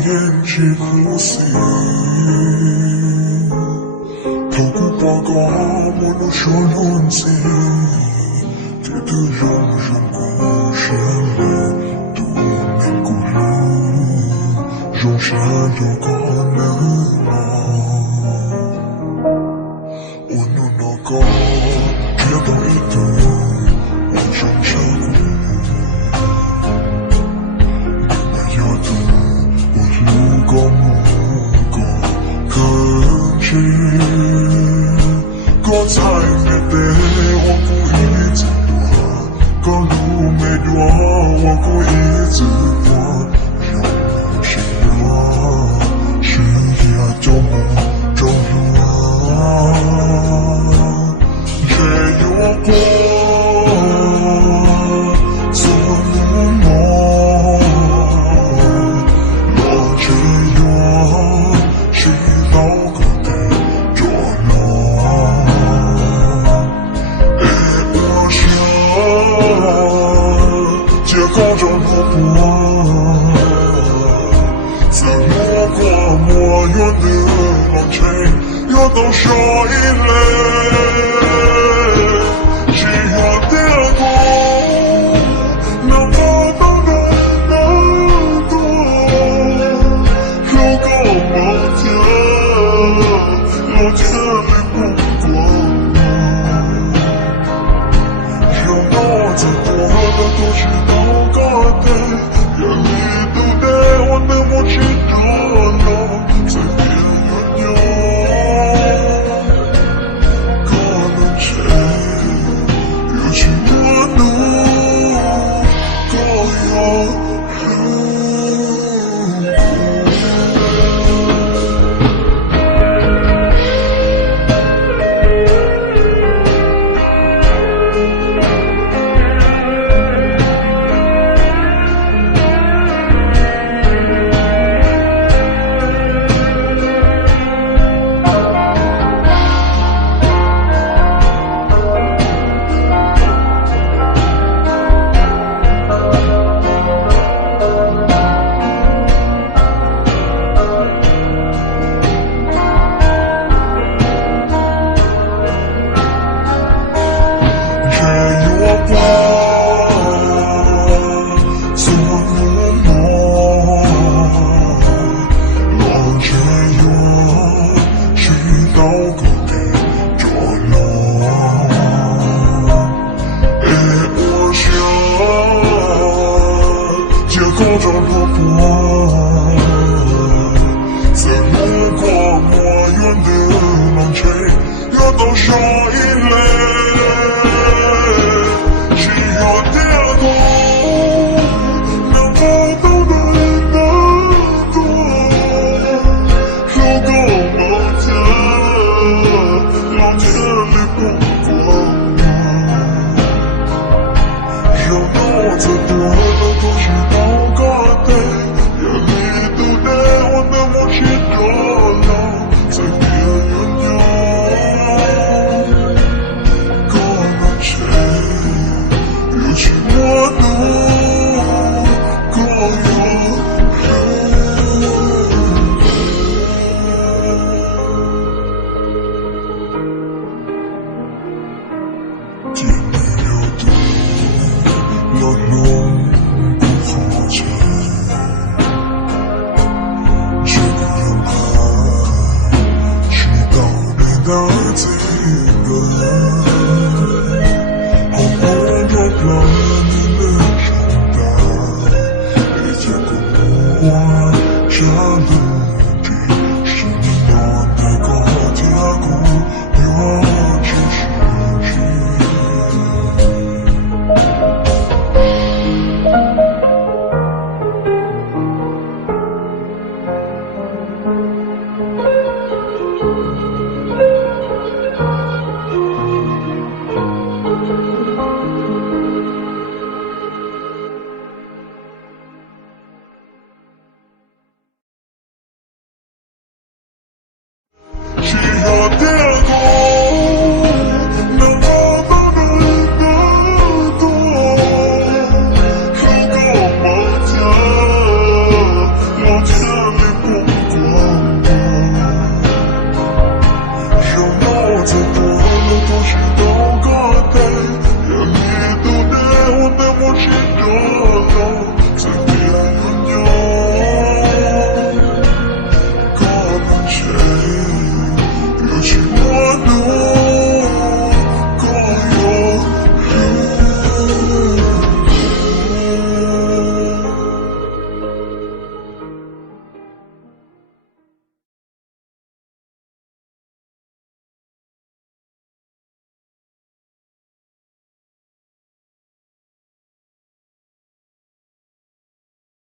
眼是不死，透过八卦我都说论尽，觉得让人故事里多年故人，容山有可能吗？我能那个觉得一对我上山谷。如果更近，我才没得我故意自断，公路没断，我故意自断，让人心软，是也就不中乱，却有过。高中落魄，自路过莫远的浪吹，又到下一类，喜欢的歌，那么多的那多，如果某天老天里不过，让我再多的都是。眼里都带我的默契多了，在别人有可能谁有情我怒各有。高中落魄。